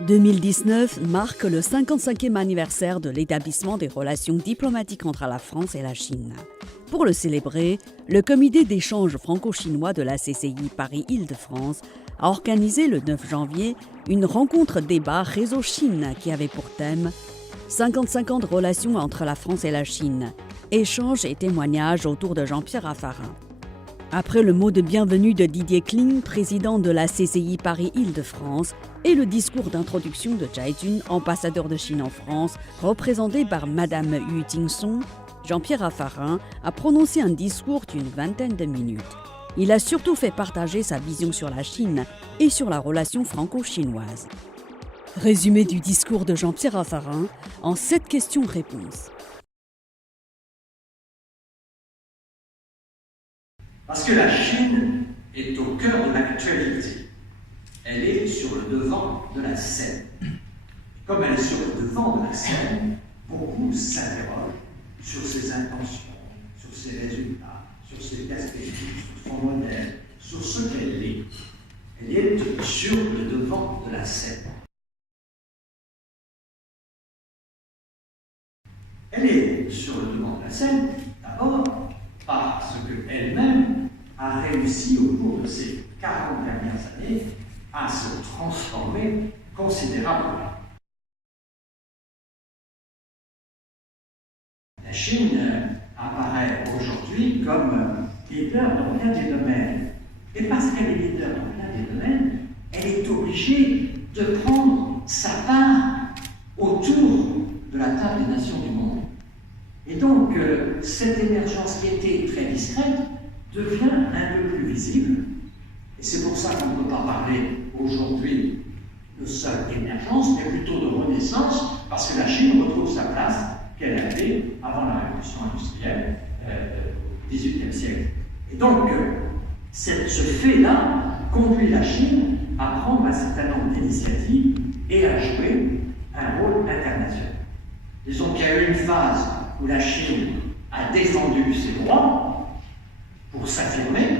2019 marque le 55e anniversaire de l'établissement des relations diplomatiques entre la France et la Chine. Pour le célébrer, le comité d'échange franco-chinois de la CCI Paris-Île-de-France a organisé le 9 janvier une rencontre-débat Réseau Chine qui avait pour thème « 55 ans de relations entre la France et la Chine, échanges et témoignages autour de Jean-Pierre Raffarin ». Après le mot de bienvenue de Didier Kling, président de la CCI Paris-Île-de-France, et le discours d'introduction de Zhai Jun, ambassadeur de Chine en France, représenté par Madame Yu Jingsong, Jean-Pierre Raffarin a prononcé un discours d'une vingtaine de minutes. Il a surtout fait partager sa vision sur la Chine et sur la relation franco-chinoise. Résumé du discours de Jean-Pierre Raffarin en 7 questions-réponses. Parce que la Chine est au cœur de l'actualité. Elle est sur le devant de la scène. Comme elle est sur le devant de la scène, beaucoup s'interrogent sur ses intentions, sur ses résultats, sur ses perspectives, sur son modèle, sur ce qu'elle est. Elle est sur le devant de la scène. Elle est sur le devant de la scène, d'abord, parce qu'elle-même a réussi au cours de ces 40 dernières années à se transformer considérablement. La Chine apparaît aujourd'hui comme leader dans plein des domaines. Et parce qu'elle est leader dans plein des domaines, elle est obligée de prendre sa part autour de la table des nations du monde. Et donc, cette émergence qui était très discrète devient un peu plus visible. Et c'est pour ça qu'on ne peut pas parler aujourd'hui de seule émergence, mais plutôt de renaissance, parce que la Chine retrouve sa place qu'elle avait avant la révolution industrielle au XVIIIe siècle. Et donc, ce fait-là conduit la Chine à prendre un certain nombre d'initiatives et à jouer un rôle international. Disons qu'il y a eu une phase où la Chine a défendu ses droits pour s'affirmer,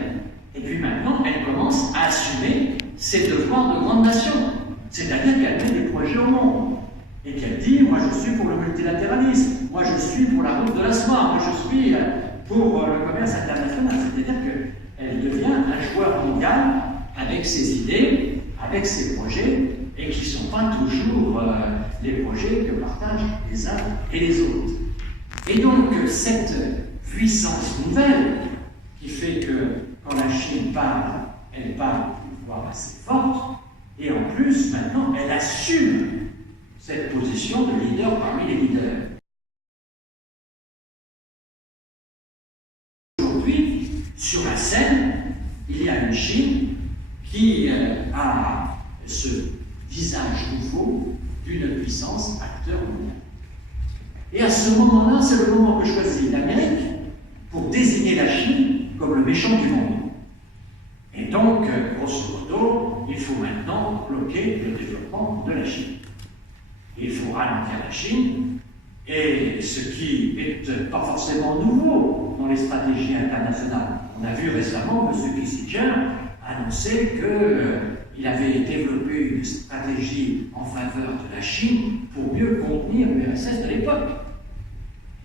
et puis maintenant, elle commence à assumer ses devoirs de grande nation. C'est-à-dire qu'elle met des projets au monde. Et qu'elle dit, moi je suis pour le multilatéralisme, moi je suis pour la route de la soie, moi je suis pour le commerce international. C'est-à-dire qu'elle devient un joueur mondial avec ses idées, avec ses projets, et qui ne sont pas toujours les projets que partagent les uns et les autres. Et donc, cette puissance nouvelle qui fait que quand la Chine parle, elle parle d'une voix assez forte, et en plus, maintenant, elle assume cette position de leader parmi les leaders. Aujourd'hui, sur la scène, il y a une Chine qui a ce visage nouveau d'une puissance acteur mondial. Et à ce moment-là, c'est le moment que choisit l'Amérique pour désigner la Chine comme le méchant du monde. Et donc, grosso modo, il faut maintenant bloquer le développement de la Chine. Il faut ralentir la Chine, et ce qui n'est pas forcément nouveau dans les stratégies internationales. On a vu récemment M. Kissinger annoncer qu'il avait développé une stratégie en faveur de la Chine pour mieux contenir l'URSS de l'époque.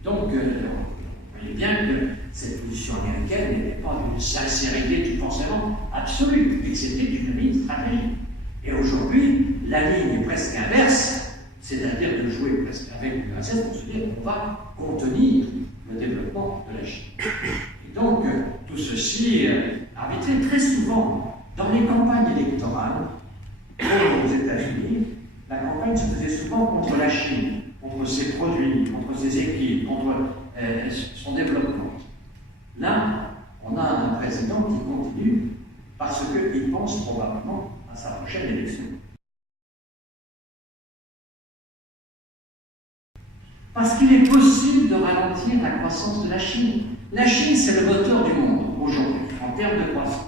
Donc, vous voyez bien que cette position américaine n'était pas d'une sincérité du pensement absolu, mais que c'était une ligne stratégique. Et aujourd'hui, la ligne est presque inverse, c'est-à-dire de jouer presque avec l'URSS pour se dire qu'on va contenir le développement de la Chine. Et donc, tout ceci arbitré très souvent dans les campagnes électorales aux États-Unis. La campagne se faisait souvent contre la Chine, contre ses produits, contre ses équipes, contre son développement. Là, on a un président qui continue parce qu'il pense probablement à sa prochaine élection. Parce qu'il est possible de ralentir la croissance de la Chine. La Chine, c'est le moteur du monde aujourd'hui, en termes de croissance.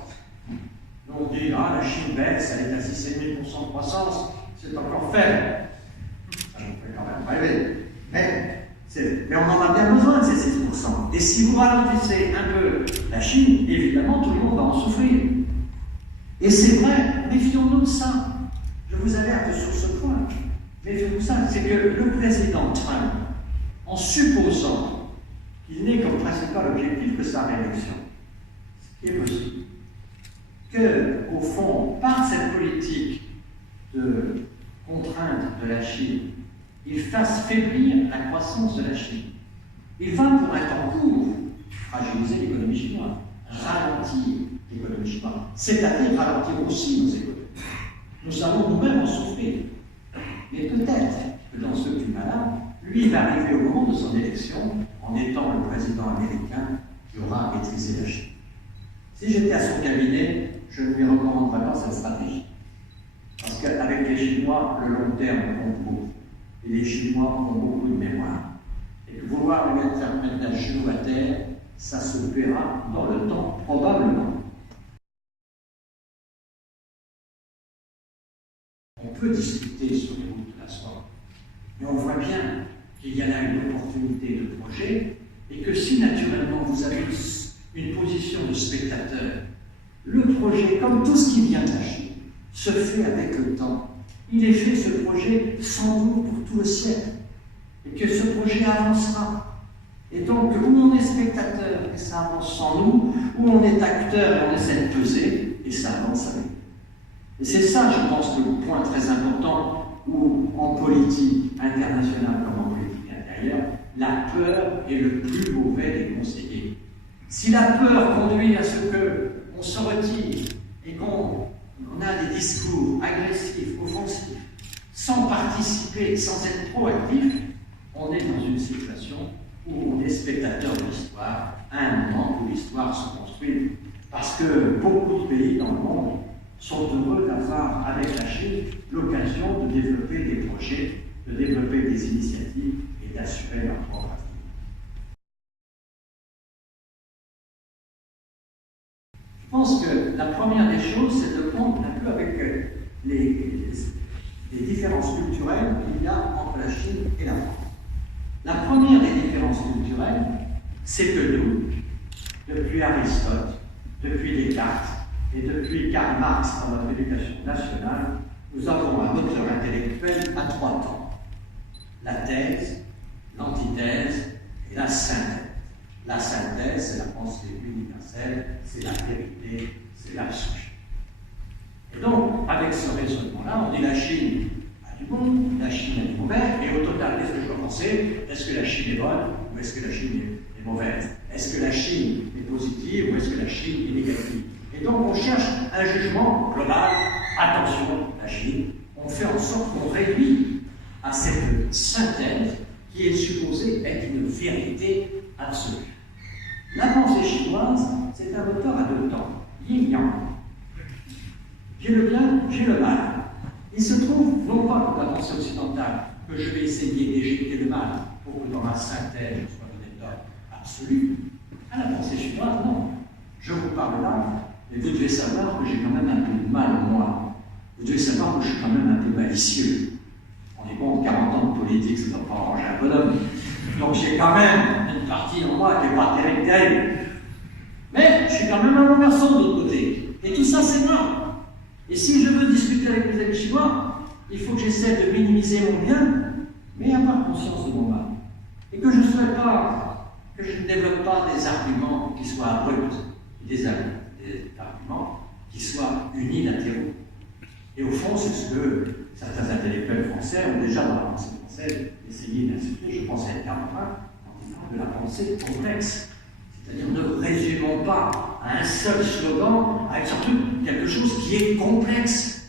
Donc on dit, la Chine baisse, elle est à 6,5% de croissance, c'est encore faible. Ça nous fait quand même rêver. Mais on en a bien besoin de ces 6%. Et si vous ralentissez un peu la Chine, évidemment, tout le monde va en souffrir. Et c'est vrai, méfions-nous de ça. Je vous alerte sur ce point. Mais c'est ça, c'est que le président Trump, en supposant qu'il n'ait comme principal objectif que sa réélection, ce qui est possible, que, au fond, par cette politique de contrainte de la Chine, il fasse faiblir la croissance de la Chine. Il va, pour un temps court, fragiliser l'économie chinoise, ralentir l'économie chinoise, c'est-à-dire ralentir aussi nos économies. Nous allons nous-mêmes en souffrir. Mais peut-être que dans ce climat-là, lui, il va arriver au moment de son élection en étant le président américain qui aura maîtrisé la Chine. Si j'étais à son cabinet, je ne lui recommanderais pas cette stratégie. Parce qu'avec les Chinois, le long terme compte beaucoup. Et les Chinois ont beaucoup de mémoire. Et que vouloir mettre un genou à terre, ça se verra dans le temps, probablement. On peut discuter sur les routes de la soie, mais on voit bien qu'il y a là une opportunité de projet et que si naturellement vous avez une position de spectateur, le projet, comme tout ce qui vient de la Chine, se fait avec le temps. Il est fait, ce projet, sans doute pour tout le siècle, et que ce projet avancera. Et donc, où on est spectateur et ça avance sans nous, où on est acteur et on essaie de peser, et ça avance avec nous. Et c'est ça, je pense, le point très important, où en politique internationale comme en politique intérieure, la peur est le plus mauvais des conseillers. Si la peur conduit à ce qu'on se retire et qu'on a des discours agressifs, offensifs, sans participer, sans être proactif, on est dans une situation où on est spectateur de l'histoire, à un moment où l'histoire se construit. Parce que beaucoup de pays dans le monde sont heureux d'avoir, avec la Chine, l'occasion de développer des projets, de développer des initiatives et d'assurer leur propre avenir. Je pense que la première des choses, c'est de prendre un peu avec les différences culturelles qu'il y a entre la Chine et la France. La première des différences culturelles, c'est que nous, depuis Aristote, depuis Descartes et depuis Karl Marx dans notre éducation nationale, nous avons un moteur intellectuel à 3 temps. La thèse, l'antithèse et la synthèse. La synthèse, c'est la pensée universelle, c'est la vérité, c'est l'absolu. Et donc, avec ce raisonnement-là, on dit la Chine a du bon, la Chine a du mauvais, et au total, qu'est-ce que je dois penser? Est-ce que la Chine est bonne ou est-ce que la Chine est mauvaise? Est-ce que la Chine est positive ou est-ce que la Chine est négative? Et donc, on cherche un jugement global. Attention, la Chine, on fait en sorte qu'on réduit à cette synthèse qui est supposée être une vérité absolue. La pensée chinoise, c'est un moteur à 2 temps, yin-yang. J'ai le bien, j'ai le mal. Il se trouve, non pas comme la pensée occidentale, que je vais essayer d'éjecter le mal pour que dans ma synthèse je sois donné d'ordre absolu. À la pensée chinoise, non. Je vous parle là, et vous devez savoir que j'ai quand même un peu de mal, moi. Vous devez savoir que je suis quand même un peu malicieux. On est bon, 40 ans de politique, ça ne doit pas arranger un bonhomme. Donc j'ai quand même une partie en moi qui n'est pas terrible. Mais je suis quand même un bon garçon de l'autre côté. Et tout ça, c'est moi. Et si je veux discuter avec mes amis chinois, il faut que j'essaie de minimiser mon bien, mais avoir conscience de mon mal. Et que je ne développe pas des arguments qui soient abrupts, des arguments qui soient unilatéraux. Et au fond, c'est ce que certains intellectuels français ont déjà dans la pensée française essayé d'insuffler. Je pense à Edgar Morin en disant de la pensée complexe. C'est-à-dire ne résumons pas à un seul slogan, avec surtout quelque chose qui est complexe.